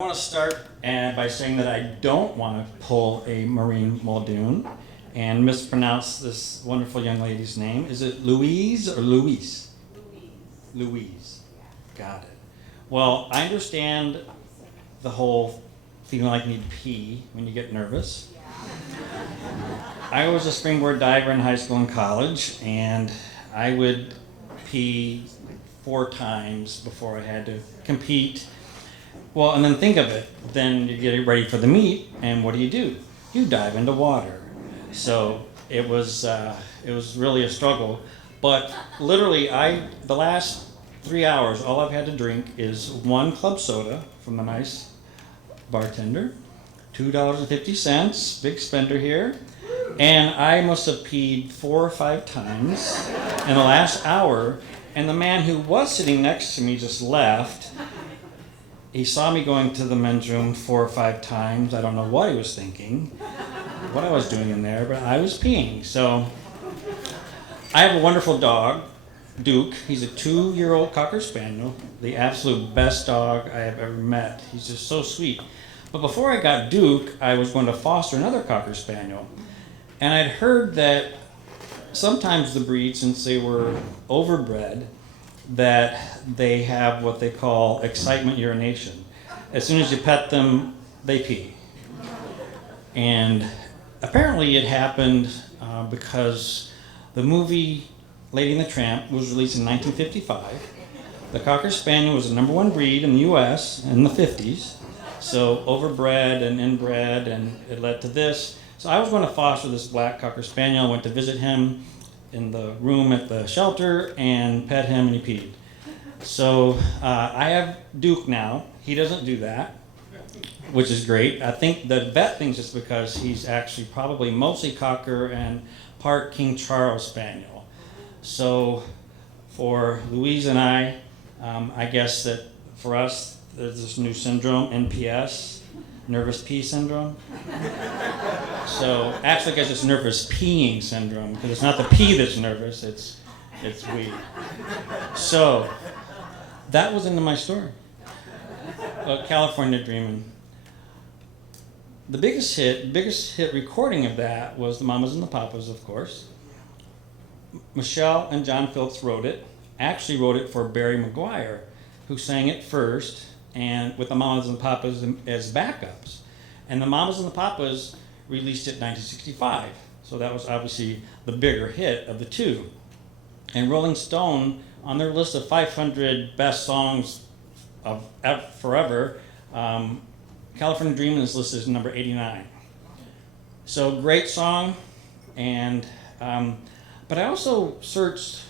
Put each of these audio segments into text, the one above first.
I want to start by saying that I don't want to pull a Maureen Muldoon and mispronounce this wonderful young lady's name. Is it Louise or Louise? Louise. Got it. Well, I understand the whole feeling like you need to pee when you get nervous. I was a springboard diver in high school and college, and I would pee 4 times before I had to compete. Well, and then think of it. Then you get ready for the meet, and what do? You dive into water. So it was really a struggle. But literally, the last 3 hours, all I've had to drink is 1 club soda from the nice bartender, $2.50, big spender here, and I must have peed 4 or 5 times in the last hour. And the man who was sitting next to me just left. He saw me going to the men's room 4 or 5 times. I don't know what he was thinking, what I was doing in there, but I was peeing. So I have a wonderful dog, Duke. He's a 2-year-old Cocker Spaniel, the absolute best dog I have ever met. He's just so sweet. But before I got Duke, I was going to foster another Cocker Spaniel. And I'd heard that sometimes the breed, since they were overbred, that they have what they call excitement urination. As soon as you pet them, they pee. And apparently it happened because the movie Lady and the Tramp was released in 1955. The Cocker Spaniel was the #1 breed in the US in the 50s. So overbred and inbred, and it led to this. So I was going to foster this black Cocker Spaniel. I went to visit him in the room at the shelter and pet him, and he peed. So I have Duke now. He doesn't do that, which is great. I think the vet thinks it's because he's actually probably mostly Cocker and part King Charles Spaniel. So for Louise and I guess that for us, there's this new syndrome, NPS, nervous pee syndrome. So actually, I guess it's nervous peeing syndrome, because it's not the pee that's nervous, it's we. So that was into my story. California Dreamin'. The biggest hit recording of that was the Mamas and the Papas, of course. Michelle and John Phillips wrote it. Actually wrote it for Barry McGuire, who sang it first, and with the Mamas and the Papas as backups. And the Mamas and the Papas released it in 1965. So that was obviously the bigger hit of the two. And Rolling Stone, on their list of 500 best songs of forever, California Dreamin' is listed as number 89. So great song, and but I also searched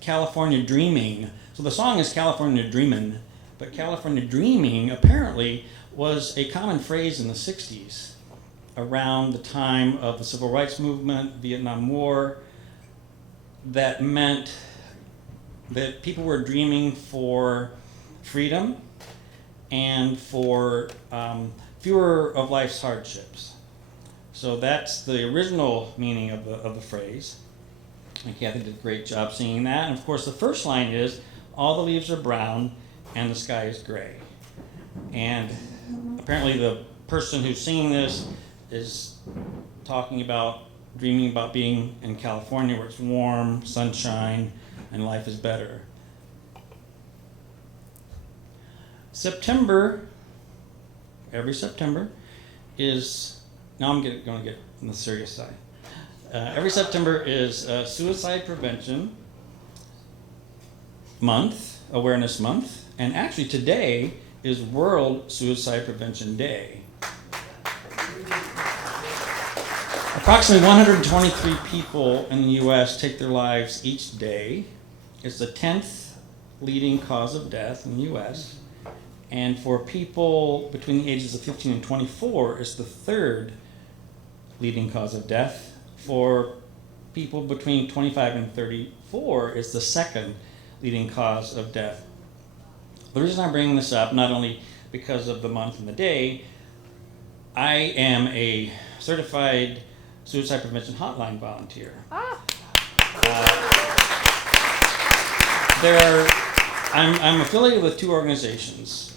California Dreaming. So the song is California Dreamin', but California Dreaming apparently was a common phrase in the 60s, around the time of the Civil Rights Movement, Vietnam War, that meant that people were dreaming for freedom and for fewer of life's hardships. So that's the original meaning of the phrase. And Kathy did a great job singing that. And of course the first line is, all the leaves are brown and the sky is gray. And apparently the person who's singing this is talking about dreaming about being in California, where it's warm, sunshine, and life is better. September, every September, is, now I'm going to get on the serious side. Every September is Suicide Prevention Month, Awareness Month, and actually today is World Suicide Prevention Day. Approximately 123 people in the US take their lives each day. It's the 10th leading cause of death in the US. And for people between the ages of 15 and 24, it's the 3rd leading cause of death. For people between 25 and 34, it's the 2nd leading cause of death. The reason I'm bringing this up, not only because of the month and the day, I am a certified suicide prevention hotline volunteer. I'm affiliated with 2 organizations.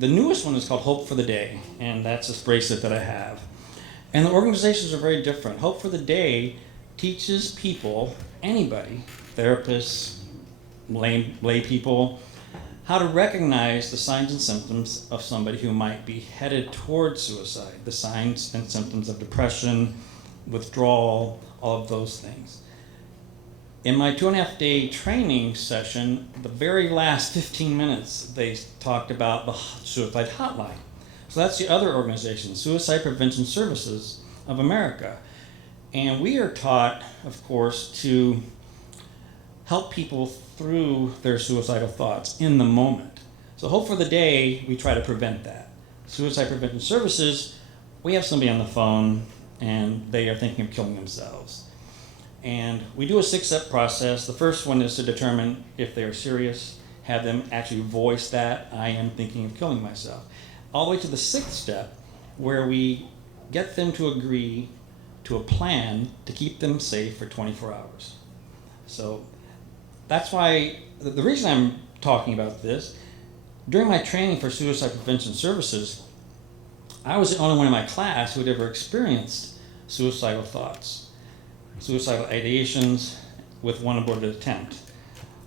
The newest one is called Hope for the Day, and that's this bracelet that I have. And the organizations are very different. Hope for the Day teaches people, anybody, therapists, lay people, how to recognize the signs and symptoms of somebody who might be headed towards suicide, the signs and symptoms of depression, withdrawal, all of those things. In my 2.5-day training session, the very last 15 minutes, they talked about the suicide hotline. So that's the other organization, Suicide Prevention Services of America. And we are taught, of course, to help people through their suicidal thoughts in the moment. So Hope for the Day, we try to prevent that. Suicide Prevention Services, we have somebody on the phone and they are thinking of killing themselves. And we do a 6-step process. The first one is to determine if they are serious, have them actually voice that, I am thinking of killing myself. All the way to the 6th step, where we get them to agree to a plan to keep them safe for 24 hours. So that's why, the reason I'm talking about this, during my training for Suicide Prevention Services, I was the only one in my class who had ever experienced suicidal thoughts, suicidal ideations with one aborted attempt.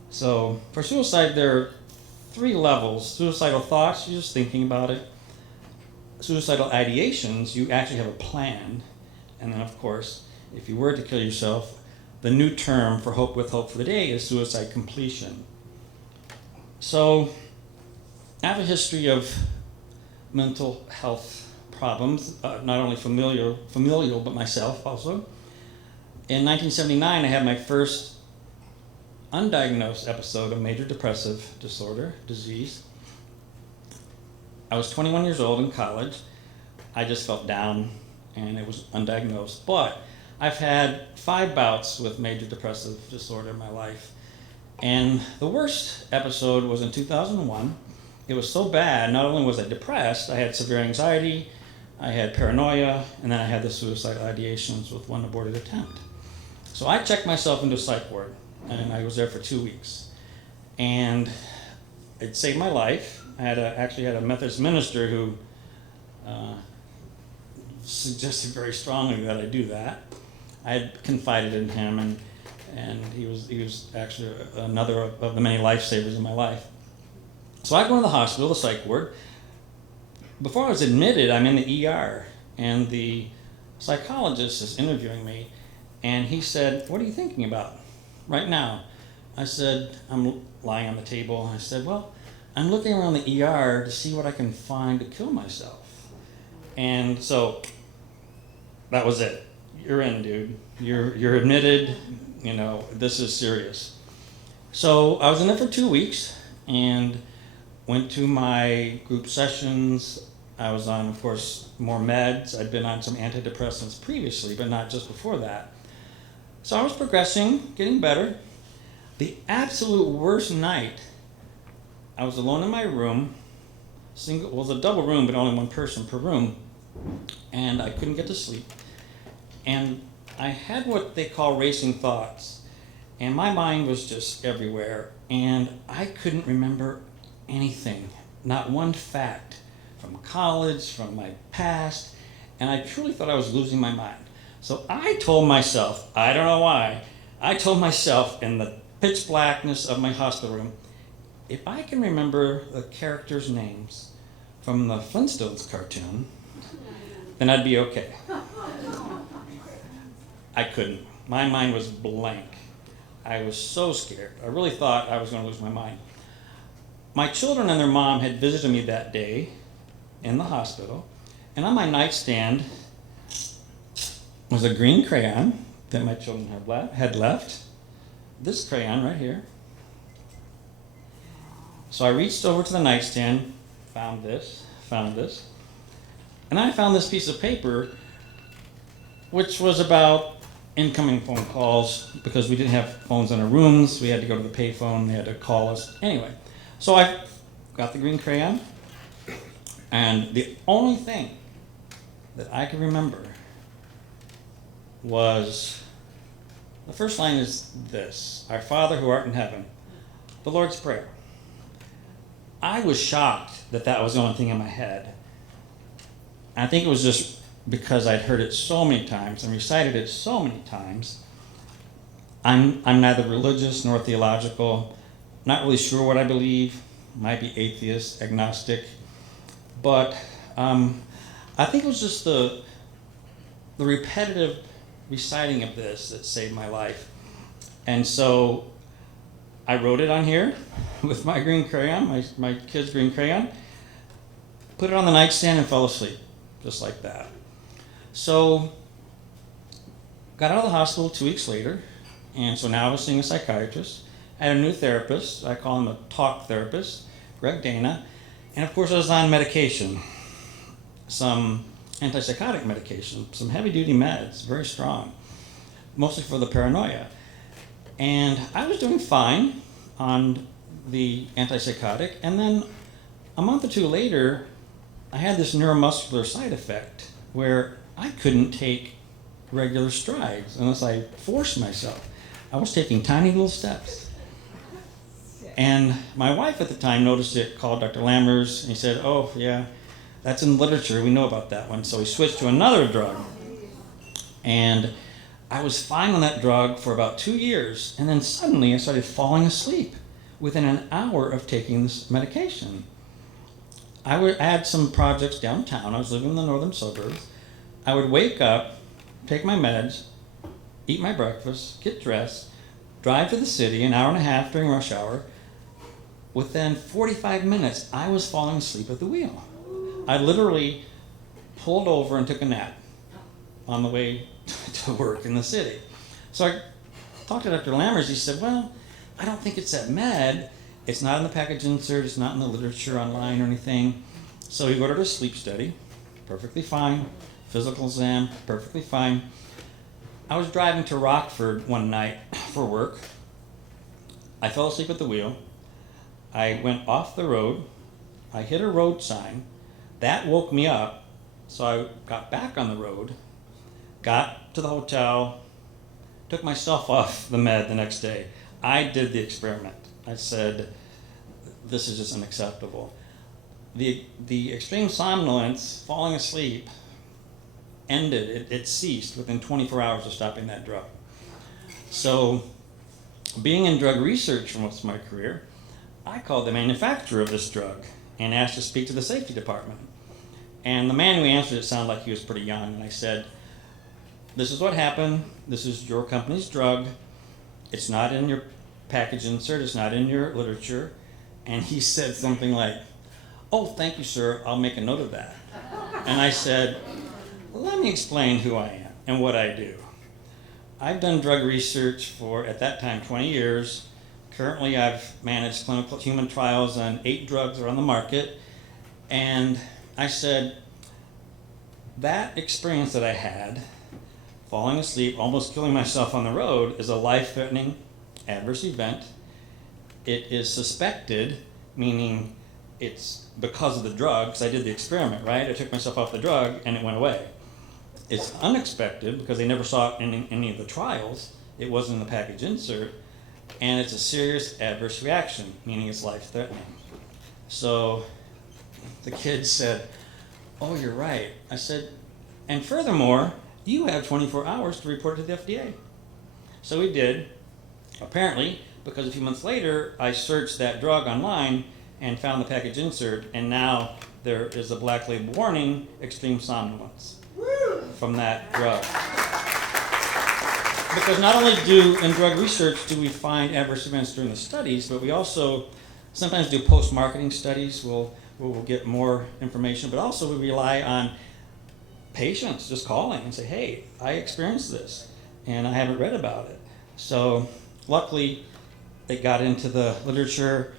So for suicide, there are 3 levels. Suicidal thoughts, you're just thinking about it. Suicidal ideations, you actually have a plan. And then, of course, if you were to kill yourself, the new term for Hope for the Day is suicide completion. So I have a history of mental health problems, not only familial, but myself also. In 1979, I had my first undiagnosed episode of major depressive disease. I was 21 years old in college. I just felt down, and it was undiagnosed. But I've had 5 bouts with major depressive disorder in my life. And the worst episode was in 2001. It was so bad, not only was I depressed, I had severe anxiety, I had paranoia, and then I had the suicidal ideations with one aborted attempt. So I checked myself into a psych ward, and I was there for 2 weeks. And it saved my life. I actually had a Methodist minister who suggested very strongly that I do that. I had confided in him, and he was actually another of the many lifesavers in my life. So I go to the hospital, the psych ward. Before I was admitted, I'm in the ER, and the psychologist is interviewing me, and he said, "What are you thinking about right now?" I said, I'm lying on the table. I said, "Well, I'm looking around the ER to see what I can find to kill myself." And so that was it. You're in, dude. You're admitted. You know, this is serious. So I was in there for 2 weeks and went to my group sessions. I was on, of course, more meds. I'd been on some antidepressants previously, but not just before that. So I was progressing, getting better. The absolute worst night, I was alone in my room. It was a double room, but only one person per room. And I couldn't get to sleep. And I had what they call racing thoughts. And my mind was just everywhere. And I couldn't remember anything, not one fact from college, from my past. And I truly thought I was losing my mind. So I told myself, I don't know why, I told myself in the pitch blackness of my hospital room, if I can remember the characters' names from the Flintstones cartoon, then I'd be okay. I couldn't. My mind was blank. I was so scared. I really thought I was going to lose my mind. My children and their mom had visited me that day in the hospital, and on my nightstand was a green crayon that my children had left. This crayon right here. So I reached over to the nightstand, found this, and I found this piece of paper, which was about incoming phone calls, because we didn't have phones in our rooms. We had to go to the payphone. They had to call us. Anyway, so I got the green crayon, and the only thing that I could remember was, the first line is this: "Our Father who art in heaven," the Lord's Prayer. I was shocked that that was the only thing in my head. I think it was just because I'd heard it so many times and recited it so many times. I'm neither religious nor theological, not really sure what I believe, might be atheist, agnostic, but I think it was just the repetitive reciting of this that saved my life. And so I wrote it on here with my green crayon, my kid's green crayon, put it on the nightstand and fell asleep, just like that. So got out of the hospital 2 weeks later, and so now I was seeing a psychiatrist. I had a new therapist, I call him a talk therapist, Greg Dana, and of course I was on medication, some antipsychotic medication, some heavy-duty meds, very strong, mostly for the paranoia. And I was doing fine on the antipsychotic, and then a month or two later, I had this neuromuscular side effect where I couldn't take regular strides unless I forced myself. I was taking tiny little steps. And my wife at the time noticed it, called Dr. Lammers, and he said, oh yeah, that's in literature, we know about that one. So we switched to another drug. And I was fine on that drug for about 2 years, and then suddenly I started falling asleep within an hour of taking this medication. I had some projects downtown. I was living in the northern suburbs. I would wake up, take my meds, eat my breakfast, get dressed, drive to the city, an hour and a half during rush hour. Within 45 minutes, I was falling asleep at the wheel. I literally pulled over and took a nap on the way to work in the city. So I talked to Dr. Lammers. He said, well, I don't think it's that med. It's not in the package insert. It's not in the literature online or anything. So he ordered a sleep study, perfectly fine. Physical exam, perfectly fine. I was driving to Rockford one night for work. I fell asleep at the wheel. I went off the road. I hit a road sign. That woke me up. So I got back on the road, got to the hotel, took myself off the med the next day. I did the experiment. I said, this is just unacceptable. The extreme somnolence, falling asleep, ended. It ceased within 24 hours of stopping that drug. So being in drug research for most of my career, I called the manufacturer of this drug and asked to speak to the safety department. And the man who answered it sounded like he was pretty young. And I said, this is what happened. This is your company's drug. It's not in your package insert. It's not in your literature. And he said something like, oh, thank you, sir. I'll make a note of that. And I said, let me explain who I am and what I do. I've done drug research for, at that time, 20 years. Currently, I've managed clinical human trials on 8 drugs that are on the market. And I said, that experience that I had, falling asleep, almost killing myself on the road, is a life-threatening adverse event. It is suspected, meaning it's because of the drug, because I did the experiment, right? I took myself off the drug and it went away. It's unexpected because they never saw it in any of the trials. It wasn't in the package insert. And it's a serious adverse reaction, meaning it's life-threatening. So the kid said, oh, you're right. I said, and furthermore, you have 24 hours to report it to the FDA. So we did, apparently, because a few months later, I searched that drug online and found the package insert, and now there is a black label warning, extreme somnolence, from that drug. Because not only in drug research do we find adverse events during the studies, but we also sometimes do post-marketing studies. We'll get more information, but also we rely on patients just calling and say, hey, I experienced this, and I haven't read about it. So luckily, it got into the literature,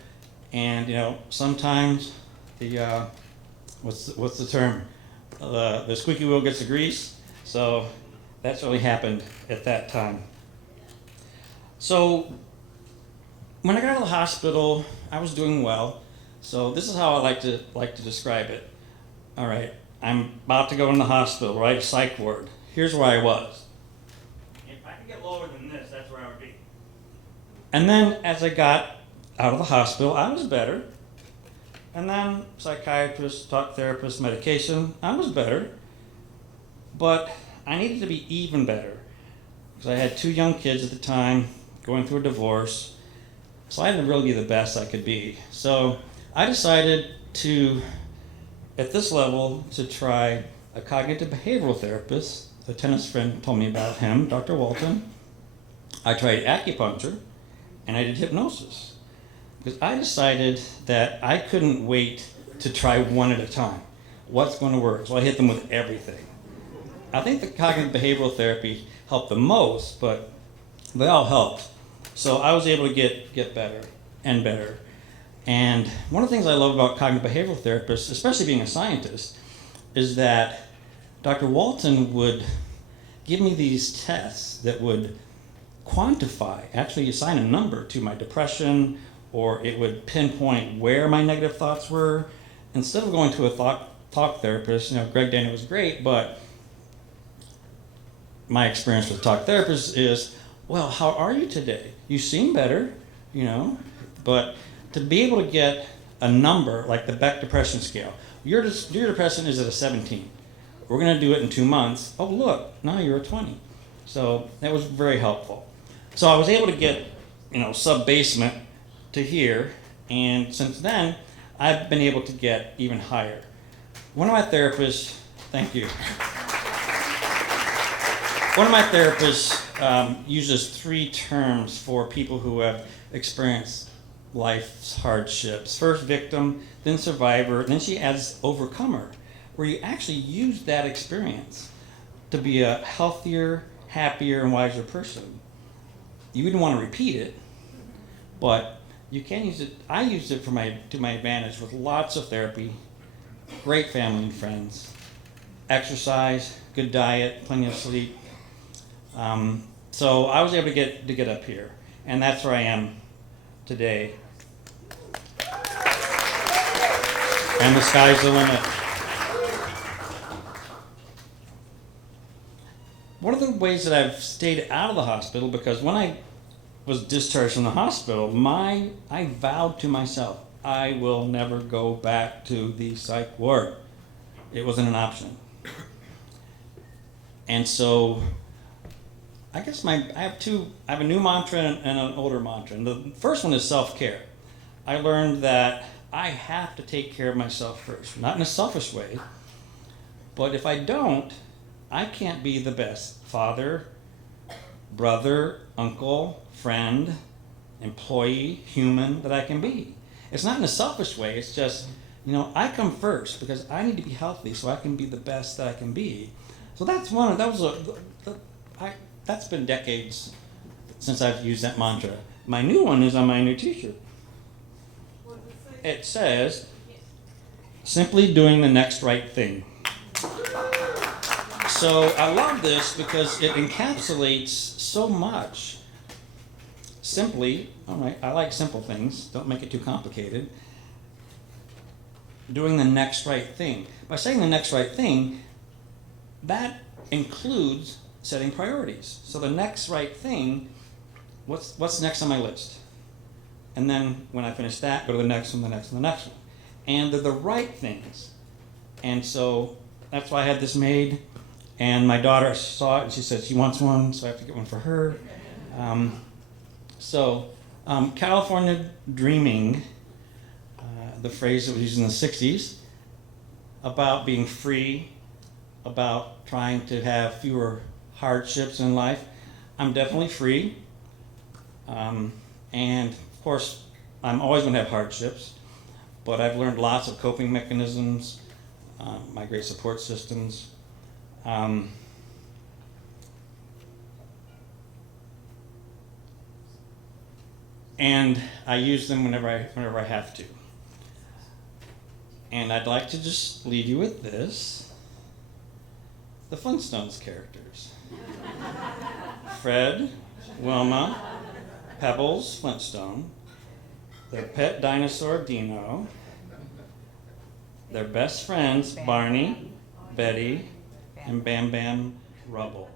and sometimes the what's the term? The squeaky wheel gets the grease. So that's really happened at that time. So when I got out of the hospital, I was doing well. So this is how I like to describe it. All right, I'm about to go in the hospital, right? Psych ward. Here's where I was. If I could get lower than this, that's where I would be. And then as I got out of the hospital, I was better. And then psychiatrist, talk therapist, medication. I was better, but I needed to be even better because I had 2 young kids at the time, going through a divorce. So I had to really be the best I could be. So I decided to, at this level, to try a cognitive behavioral therapist. A tennis friend told me about him, Dr. Walton. I tried acupuncture, and I did hypnosis. Because I decided that I couldn't wait to try one at a time. What's going to work? So I hit them with everything. I think the cognitive behavioral therapy helped the most, but they all helped. So I was able to get better and better. And one of the things I love about cognitive behavioral therapists, especially being a scientist, is that Dr. Walton would give me these tests that would quantify, actually assign a number to my depression, or it would pinpoint where my negative thoughts were. Instead of going to a talk therapist, Greg Daniel was great, but my experience with talk therapists is, well, how are you today? You seem better, but to be able to get a number like the Beck Depression Scale, your depression is at a 17. We're going to do it in 2 months. Oh, look, now you're a 20. So that was very helpful. So I was able to get, sub-basement to here, and since then, I've been able to get even higher. One of my therapists, thank you. One of my therapists uses 3 terms for people who have experienced life's hardships. First victim, then survivor, then she adds overcomer, where you actually use that experience to be a healthier, happier, and wiser person. You wouldn't want to repeat it, but you can use it. I used it to my advantage with lots of therapy, great family and friends, exercise, good diet, plenty of sleep. So I was able to get up here, and that's where I am today. And the sky's the limit. One of the ways that I've stayed out of the hospital, because when I was discharged from the hospital, I vowed to myself, I will never go back to the psych ward. It wasn't an option. And so I guess I have a new mantra and an older mantra. And the first one is self-care. I learned that I have to take care of myself first, not in a selfish way, but if I don't, I can't be the best father, brother, uncle, friend, employee, human that I can be. It's not in a selfish way, it's just, I come first because I need to be healthy so I can be the best that I can be. So that's that's been decades since I've used that mantra. My new one is on my new t-shirt. It says, simply doing the next right thing. So I love this because it encapsulates so much. Simply, all right, I like simple things, don't make it too complicated. Doing the next right thing. By saying the next right thing, that includes setting priorities. So the next right thing, what's next on my list? And then when I finish that, go to the next one, the next one, the next one. And they're the right things. And so that's why I had this made. And my daughter saw it and she said she wants one, so I have to get one for her. California dreaming, the phrase that was used in the 60s, about being free, about trying to have fewer hardships in life. I'm definitely free. And of course, I'm always going to have hardships, but I've learned lots of coping mechanisms, my great support systems. And I use them whenever I have to. And I'd like to just leave you with this. The Flintstones characters. Fred, Wilma, Pebbles, Flintstone, their pet dinosaur, Dino, their best friends, Barney, Betty, and Bam Bam, Rubble.